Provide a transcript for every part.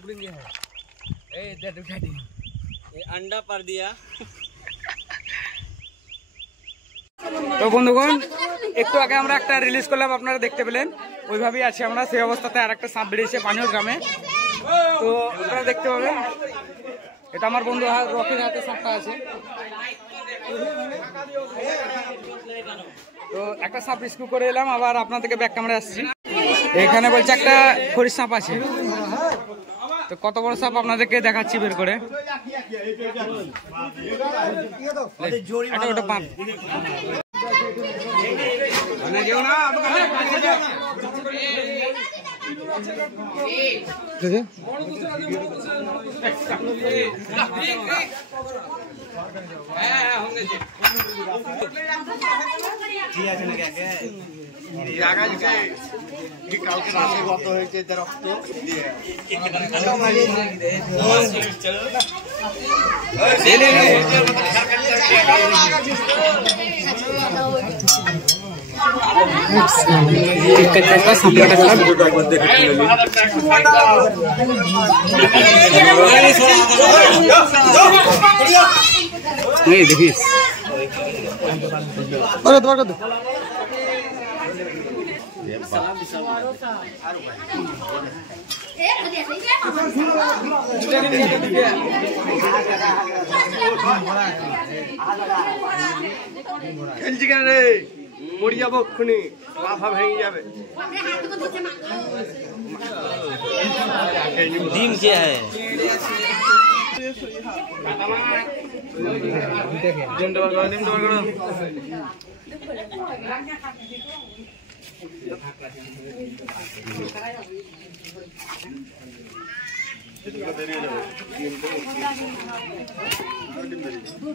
पकड़ेंगे है ए दे उठा दी ये अंडा पर दिया। তো বন্ধুগণ একটু আগে আমরা একটা রিলিজ করলাম, আপনারা দেখতে পেলেন। ওইভাবেই আছি আমরা, সেই অবস্থাতে আর একটা সাপ বেরিয়েছে পানীয় গ্রামে। তো আপনারা দেখতে পাবেন, এটা আমার বন্ধু রকির হাতে সাপটা আছে। তো একটা সাপ রেস্কিউ করে এলাম, আবার আপনাদেরকে ব্যাক ক্যামেরা আসছি। এখানে বলছে একটা খরিশ সাপ আছে, তো কত বড় সাপ আপনাদেরকে দেখাচ্ছি বের করে। ওটা পাম্প কালকে রাতে গত হয়েছে রক্ত দিয়ে দেখিস খেলছি কেন রে, মরি যাবো এক্ষুনি, মাথা ভেঙে যাবে। ডিম কে है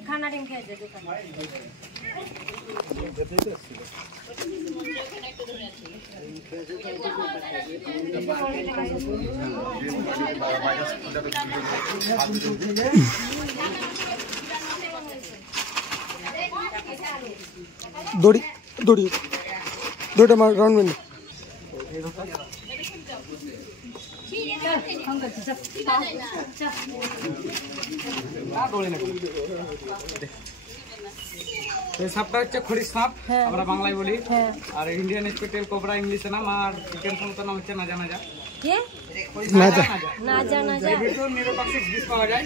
खाना डिम के दे दौड़ी दौड़ी दौड़े मार ग्राउंड में সাপটা হচ্ছে খরিশ সাপ, আমরা বাংলায় বলি। আর ইন্ডিয়ান স্পেটেল কোবরা ইংলিশে নাম, আর চিকেন নাম হচ্ছে নাজা নাজা। নিউরোটক্সিক বিষ পাওয়া যায়,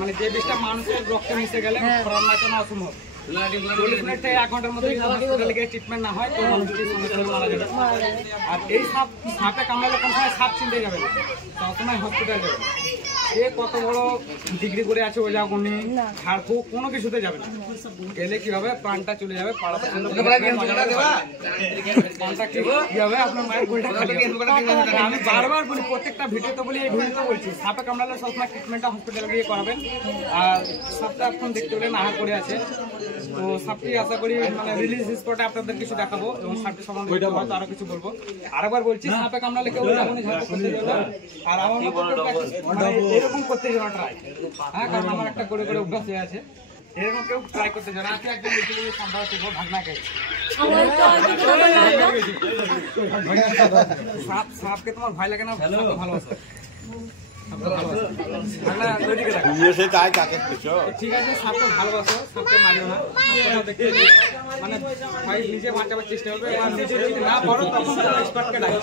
মানে যে বিষটা মানুষের রক্তে মিশে গেলে নাচানো অসম্ভব। 40 মিনিট থেকে 1 ঘন্টার মধ্যে হসপিটালে গিয়ে ট্রিটমেন্ট না হয় তো মানুষটি মারা যাবে। আর এই সাপে কামড়ালে কোনো সময় সাপ চিনতে যাবে না, সবসময় হসপিটাল যাবে। সে কত বড় ডিগ্রি করে আছে, ওজা গুনি ঝাড়ফুঁক কোনো কিছুতে যাবে না, গেলে কি হবে প্রাণটা চলে যাবে। প্রাণটা কি হবে, আপনার মায়ের গোলটা খালি হবে। আমি বারবার বলি, প্রত্যেকটা ভিডিওতে বলি, এই ভিডিওতে বলছি, সাপে কামড়ালে সবসময় ট্রিটমেন্টটা হসপিটালে গিয়ে করাবেন। আর সাপটা এখন দেখতে পেলেন আহার করে আছে, তো সাপটি আশা করি মানে রিলিজ স্পটে আপনাদের কিছু দেখাবো এবং সাপটি সম্বন্ধে হয়তো আরো কিছু বলবো। আরেকবার বলছি, সাপে কামড়ালে কেউ যাবেন ঝাড়ফুঁক করতে যাবে, আর আমার মানে এরকম করতে যাওয়া ট্রাই, হ্যাঁ, কারণ আমার একটা করে করে অভ্যাস হয়ে আছে। এরকম কেউ ট্রাই করতে যাবে, আজকে একদম সম্ভব শিখবো ভাগনাকে। সাপকে তোমার ভয় লাগে না? ভালোবাসো ঠিক আছে, সাপকে ভালোবাসো, সাপকে মারিও না, মানে ভাই নিজে বাঁচাবার চেষ্টা করবে। এবার নিজে যদি না পারো তখন এক্সপার্টকে ডাকো।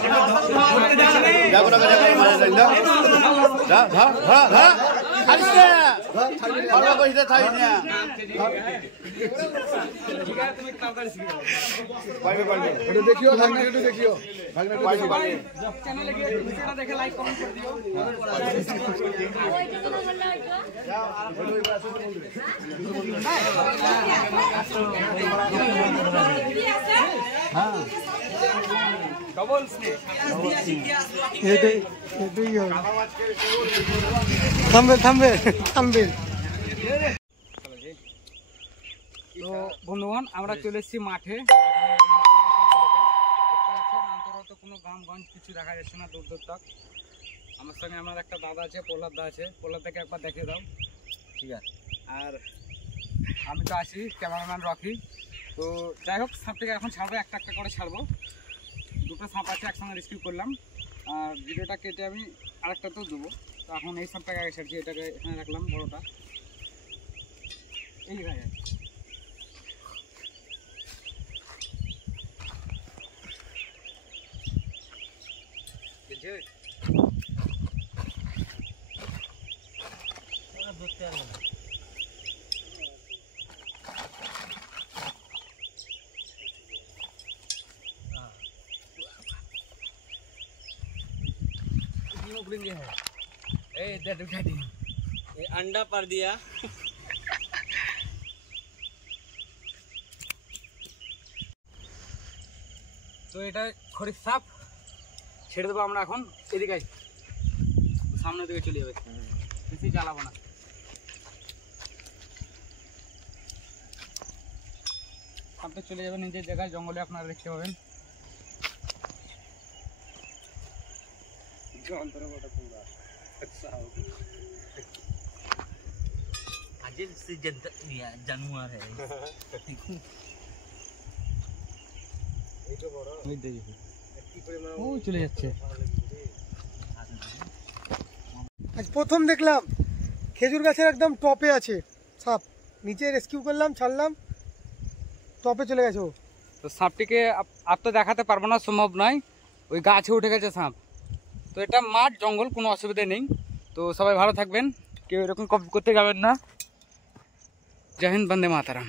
তুমি তাড়াতাড়ি শিখে देखियो देखियो চ্যানেলে গিয়ে ভিডিওটা দেখে লাইক কমেন্ট করে দিও। ডবল স্নেক থামবে থামবে থামবে। তো বন্ধুগণ আমরা চলে এসেছি মাঠে, কোনো গ্রামগঞ্জ কিছু দেখা যাচ্ছে না দূর দূর তক। আমার সঙ্গে আমার একটা দাদা আছে, প্রহ্লাদ দা আছে, প্রহ্লাদ দাকে একবার দেখে দাও, ঠিক আছে। আর আমি তো আছি, ক্যামেরাম্যান রকি। তো যাই হোক, সাপটাকে এখন ছাড়বো, একটা একটা করে ছাড়বো। দুটো সাপ আছে একসঙ্গে রেস্কিউ করলাম, আর ভিডিওটা কেটে আমি আরেকটাতেও দেবো। তো এখন এই সাপটাকে আগে ছাড়ছি, এটাকে এখানে রাখলাম বড়টা, এই দেখা যাচ্ছে। अंडा पर दिया। তো এটা খড়ির সাপ ছেড়ে দেবো আমরা এখন। এদিকে আয়, সামনের দিকে চলে যাবে, বেশি জ্বালাবো না। সাপটা চলে যাবে নিজের জায়গায়, জঙ্গলে আপনারা দেখতে পাবেন। अजीब सी जानवर है। ও চলে যাচ্ছে। আজ প্রথম দেখলাম খেজুর গাছের একদম টপে আছে সাপ, নিচে রেস্কিউ করলাম, ছাড়লাম, টপে চলে গেছে ও। তো সাপটিকে আর তো দেখাতে পারবো না, সম্ভব নয়, ওই গাছে উঠে গেছে সাপ। তো এটা মাঠ জঙ্গল, কোনো অসুবিধা নেই। তো সবাই ভালো থাকবেন, কেউ এরকম কপি করতে যাবেন না। জয় হিন্দ, বন্দে মাতারাম।